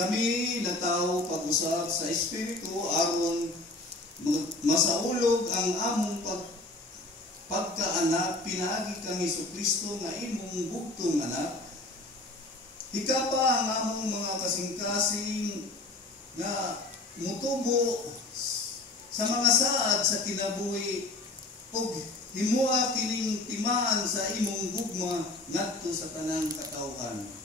Kami nataw pag-usap sa Espiritu aron masaulog ang among pagkaanak pinaagi kang Jesucristo nga imong bugtong anak. Hikapa ang among mga kasing-kasing nga mutubo sa mga saad sa kinabuhi ug himua kining timaan sa imong gugma ngadto sa tanang katawhan.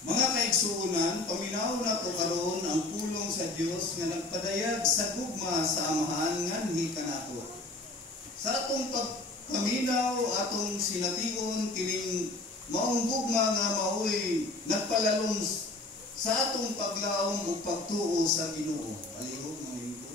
Mga kaigsuonan, paminaw na ko karon ang pulong sa Dios nga nagpadayag sa gugma sa amahan nganhi kanako. Sa atong pagpaminaw atong sination kining maong gugma nga maoy nagpalalom sa atong paglaom ug pagtuo sa Ginoo. Palihog mga lingkod.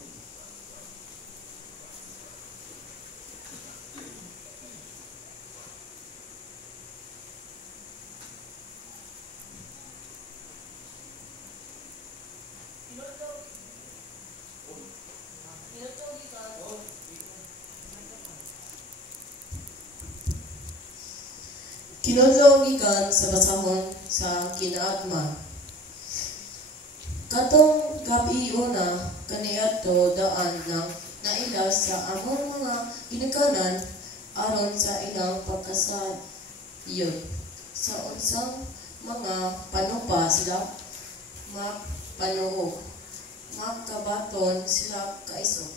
Kinudlong ikan sa basahon sa kinaatman. Katong gabi-una kaniadto daan ng nailas sa among mga ginikanan aron sa ilang pagkasayon. Sa unsang mga panupa sila mapanuog, magkabaton sila kaiso.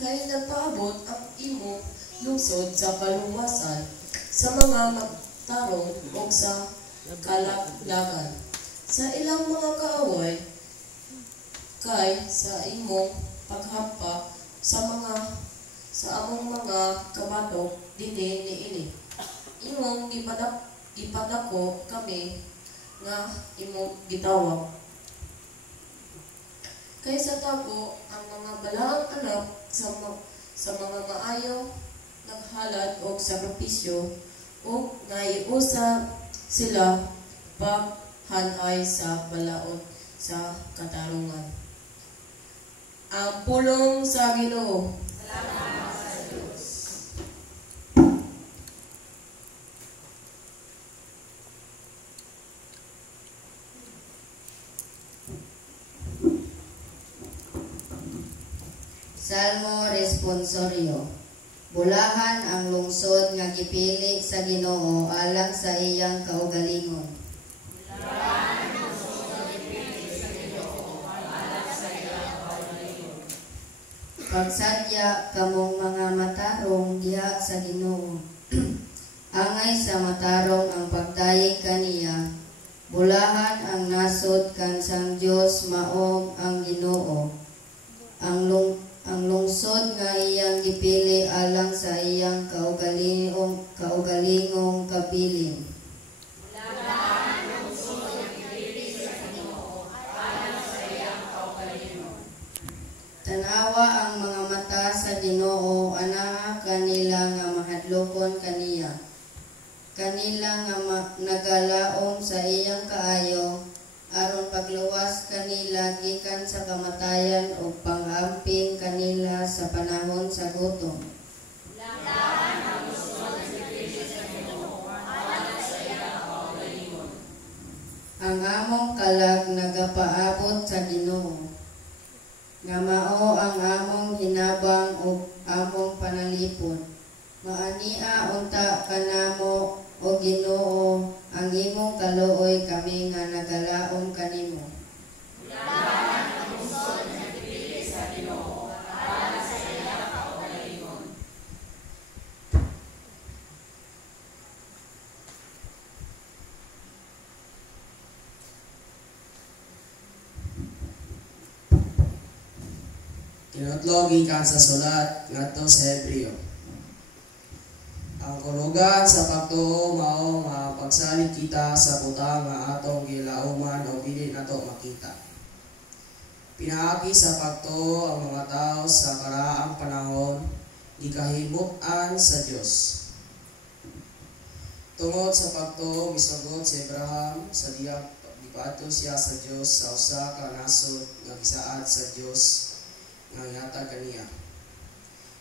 Kaya nagpaabot ang imong lungsod sa kaluwasan sa mga magtarong o sa kalaglagan. Sa ilang mga kaaway, kay sa imong paghampa sa among mga kabatok dinhi niini. Imong ipadako kami nga imong gitawag. Kay sa tako ang mga balaang anak sa mga maayo naghalad og sakripisyo ug naiusa sila paghanay sa balaod sa katarungan. Ang pulong sa Ginoo. Salamat sa Diyos. Salmo responsorio. Bulahan ang lungsod nga gipili sa Ginoo alang sa iyang kaugalingon. Bulahan ang lungsod nga gipili sa Ginoo alang sa iyang kaugalingon. Pagsadya kamong mga matarong diha sa Ginoo. Angay sa matarong ang pagdayeg kaniya. Bulahan ang nasod kan sang Dios maong ang Ginoo. Ang lungsod nga iyang gipili alang sa iyang kaugalingong kabilin. Bulahan ang lungsod nga gipili sa Ginoo alang sa iyang kaugalingong. Tanawa ang mga mata sa Ginoo anaa kanila nga mahadlokon kaniya. Kanila nga nagalaom sa iyang kaayo aron pagluwas kanila gikan sa kamatayan o pangamping kanila sa panahon sa gutom. Bulahan ang lungsod nga gipili sa Ginoo alang sa iyang kaugalingon. Ang among kalag nagapaabot sa Ginoo. Nga mao ang among hinabang o among panalipod. Maania unta kanamo o Ginoo ang imong kaluoy kami nga nagalaom kanimo. Tinutlo gikan sa sulat ngadto sa Hebreo. Ang kulugan sa pagtuo mao nga pagsalig kita sa butang nga atong gilauman o dili nato makita. Pinaagi sa pagtuo ang mga tao sa karaang panahon gikahimut-an sa Dios. Tungod sa pagtuo misugot si Abraham sa diyang gipaadto siya sa Dios sa usa ka nasod nga gisaad sa Dios nga ihatag kaniya.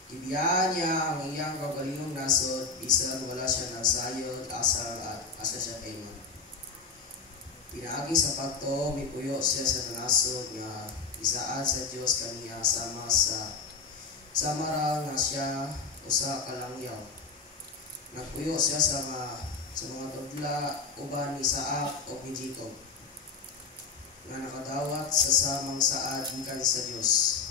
Gibiyaan niya ang iyang kaugalingong nasod bisan wala siya nagsayod asa siya payman. Pinaagi sa pagtuo mipuyo siya sa nasod nga isaad sa Dios kaniya sama ra nga siya usa ka langyaw. Nagpuyo siya sa mga tudla uban ni Isaac o ni Jacob nga nakadawat sa samang saad gikan sa Dios.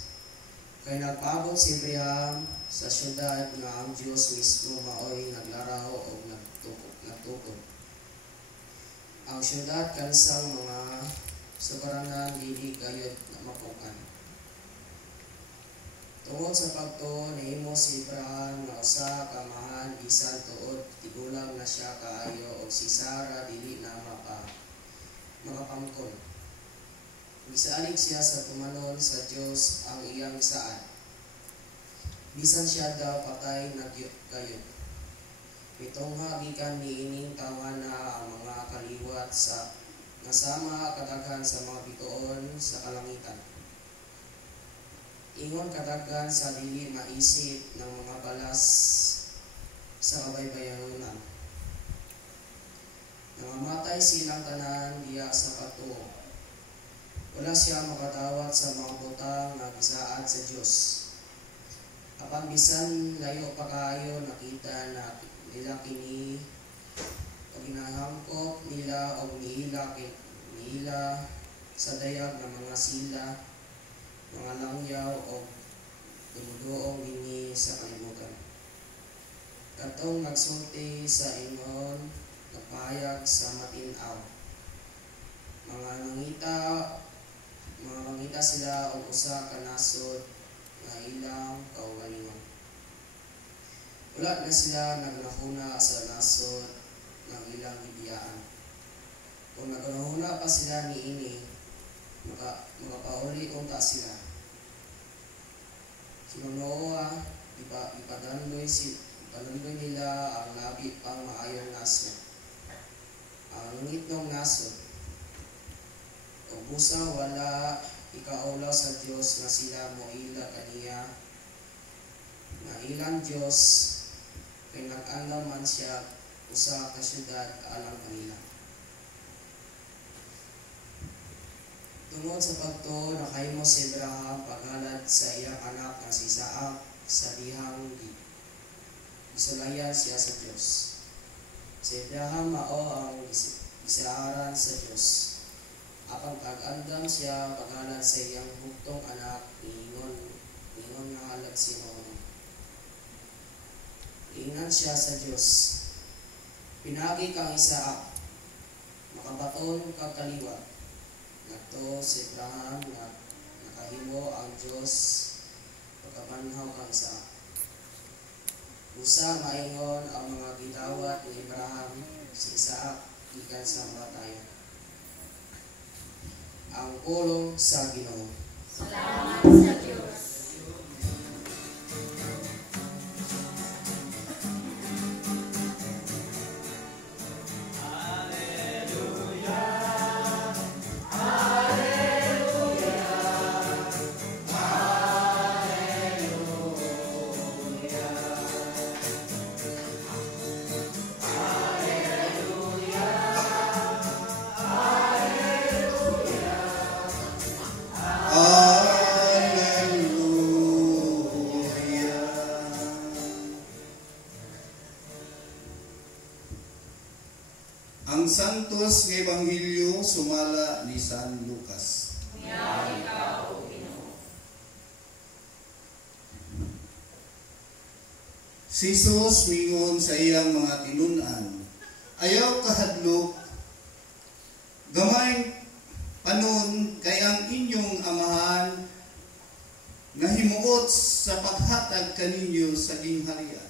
Kay nagpaabot si Abraham sa syudad nga ang Diyos mismo maoy naglaraw o nagtukod. Ang syudad kansang mga sobaranan dili gayud na mapukan. Tungod sa pagtuo nahimo si Abraham nga usa ka mahal bisan tuod tigulang na siya kaayo og si Sarah dili na makapangkon. Misalig siya sa tumanon sa Dios ang iyang saad. Bisan siya daw patay nagyot-gayot. Mitongha gikan niining tawhana ang mga kaliwat sa nasama kadaghan sa mga bituon sa kalangitan. Ingon kadaghan sa dili maisip ng mga balas sa kabaybayanan. Nangamatay silang tanan diya sa pagtuo. Wala siya makatawat sa mga butang nga gisaad sa Dios. Apan bisan layo pa kaayo nakita na nila kini o ginahangkop nila o niila sa dayag ng mga sila, mga langyaw o dumudoong bini sa kalibutan. Katong nagsulti sa ingon, nagpahayag sa matinaw. Mga mangita sila o usa ka nasod nga ilang kaugalingon. Wala na sila nagnahuna sa nasod ng ilang gibiyaan. Kung nagnahuna pa sila niini, makapauli unta sila. Si Noah, ipadandoy nila ang labi pang maayong nasod. Ang ngitnong nasod, o busa wala ikaulaw sa Dios nga sila moila kaniya nga ilang Dios kay nag-anlam man siya usa ka syudad alang kanila. Tungod sa pagtuo nakahimo si Abraham paghalad sa iyang anak nga si Isaac sa dihang gisulayan siya sa Dios. Si Abraham mao ang gisaaran sa Dios. Apang pag-andam siya paghalad sa iyang buktong anak, ingon nga halag si Noah. Ingan siya sa Dios. Pinagi kang Isaac, makabaton kag kaliwa. Ngadto si Abraham nga nakahimo ang Dios pagkabanhaw kang Isaac. Usa maingon ang mga gidawat ni Abraham si Isaac gikan sa matayon. Ang pulong sa Ginoo. Salamat sa Diyos. Hallelujah. Ang santos nga ebanghelyo sumala ni San Lucas. Ngayon ikaw, O Ginoo. Si Jesus mingon sa iyang mga tinun-an, ayaw kahadlok, gamay panon kay ang inyong amahan nga himuot sa paghatag kaninyo sa gingharian.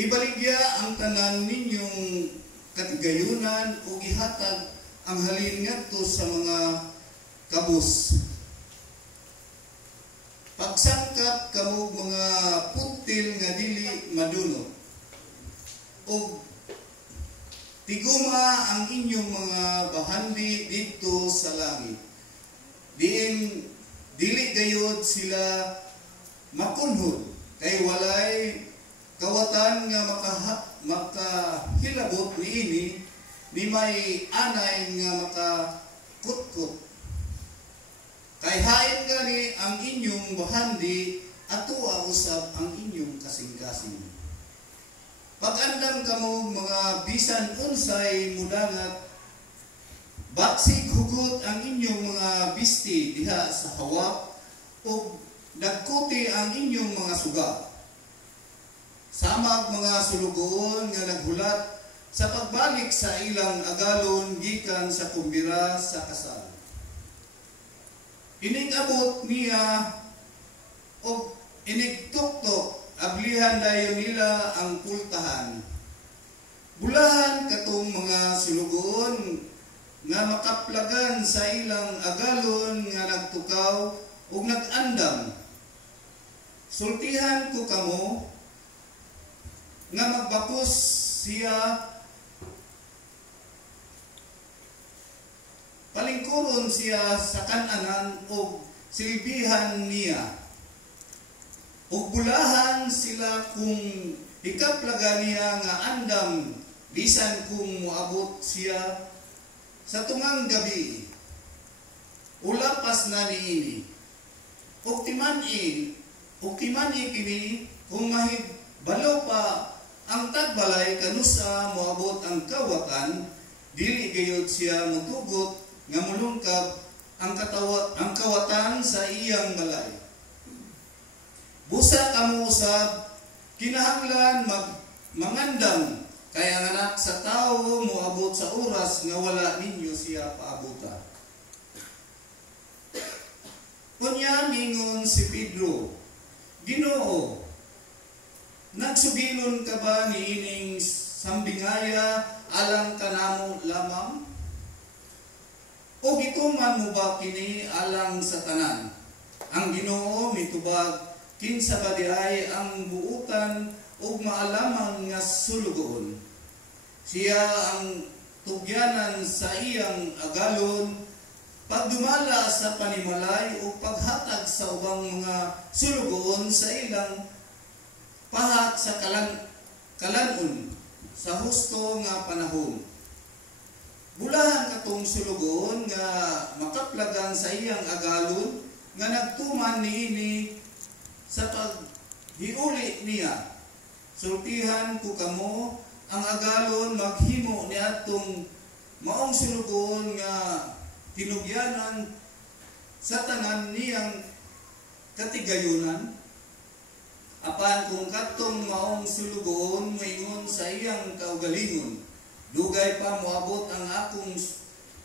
Ibaligya ang tanan ninyong katigayunan o ihatag ang halin ngadto sa mga kabus. Pagsangkap kamo mga puntil nga dili madunot. O tiguma ang inyong mga bahandi dito sa langit. Diin dili gayud sila makunhod kay walay kawatan nga makahilabot niini ni may anay nga makakutkot. Kay hain gani ang inyong bahandi atua usab ang inyong kasing-kasing. Pag-andam kamo mga bisan unsay mudangat, baksig hugot ang inyong mga bisti diha sa hawak o nagkuti ang inyong mga suga. Samag mga sulugoon nga naghulat sa pagbalik sa ilang agalon gikan sa kumbira sa kasal. Inigabot niya o inigtuktok ablihan dayon nila ang pultahan. Bulahan katong mga sulugoon nga makaplagan sa ilang agalon nga nagtukaw ug nag-andam. Sultihan ko kamo nga magbakos siya, palingkuron siya sa kananan o silbihan niya. O bulahan sila kung ikaplaga niya nga andam bisan kung moabot siya sa tungang gabi. Ulapas na niini. O timani kini kung mahibalo pa ang tagbalay kanusa moabot ang kawatan, dili gayud siya mutugot nga mulungkab ang kawatan sa iyang balay. Busa kamo usab kinahanglan mangandam kay ang anak sa tawo moabot sa oras nga wala ninyo siya paabuta. Kunya mingon si Pedro, Ginoo, nagsuginon ka ba niining sambingaya alang kanamo lamang? O gituman mo ba kini alang sa tanan? Ang Ginoo mitubag kinsa ba diay ang buutan ug maalaman nga sulugoon. Siya ang tugyanan sa iyang agalon pagdumala sa panimalay o paghatag sa ubang mga sulugoon sa ilang pahat sa kalanon sa husto nga panahon. Bulahan katong sulugoon nga makaplagan sa iyang agalon nga nagtuman niini sa paghiuli niya. Sultihan ko kamo ang agalon maghimo niadtong maong sulugoon nga tinugyanan sa tanan niyang katigayunan. Apan kung katong maong sulugoon moingon sa iyang kaugalingon, dugay pa moabot ang akong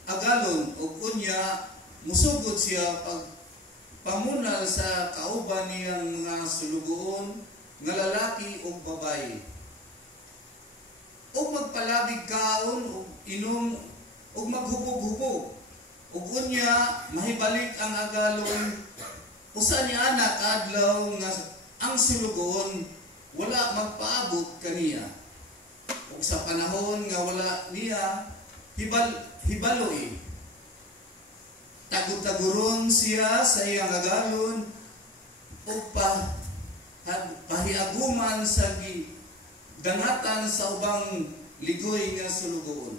agalon ug unya musugod siya pamunal sa kauban niyang mga sulugoon nga lalaki ug babaye. Ug magpalabig kaon ug inom ug maghubog-hubog. Ug unya mahibalik ang agalon usa ni anak adlaw nga ang sulugoon wala magpaabot kaniya. Ug sa panahon nga wala niya hibaloy. Tagud-taguron siya sa iyang agalon ug pahiaguman sa dangatan sa ubang ligoy nga sulugoon.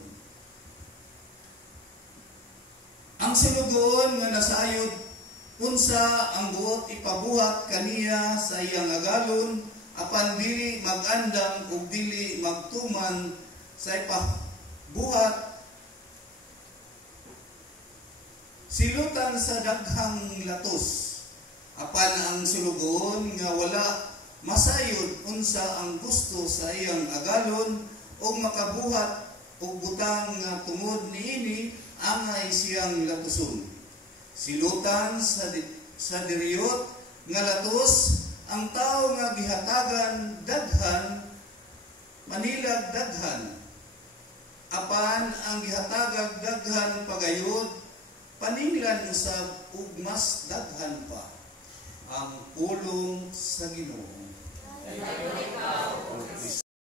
Ang sulugoon nga nasayod unsa ang buot ipabuhat kaniya sa iyang agalon apan dili magandam ug dili magtuman sa buhat silutan sa daghang latos apan ang sulugon nga wala masayod unsa ang gusto sa iyang agalon o makabuhat og butang nga tungod niini angay siyang latuson. Silutan sa diriyot nga latos ang tao nga gihatagan daghan manilag daghan apan ang gihatagag daghan pagayod paninglan usab ug mas daghan pa ang pulong sa Ginoo.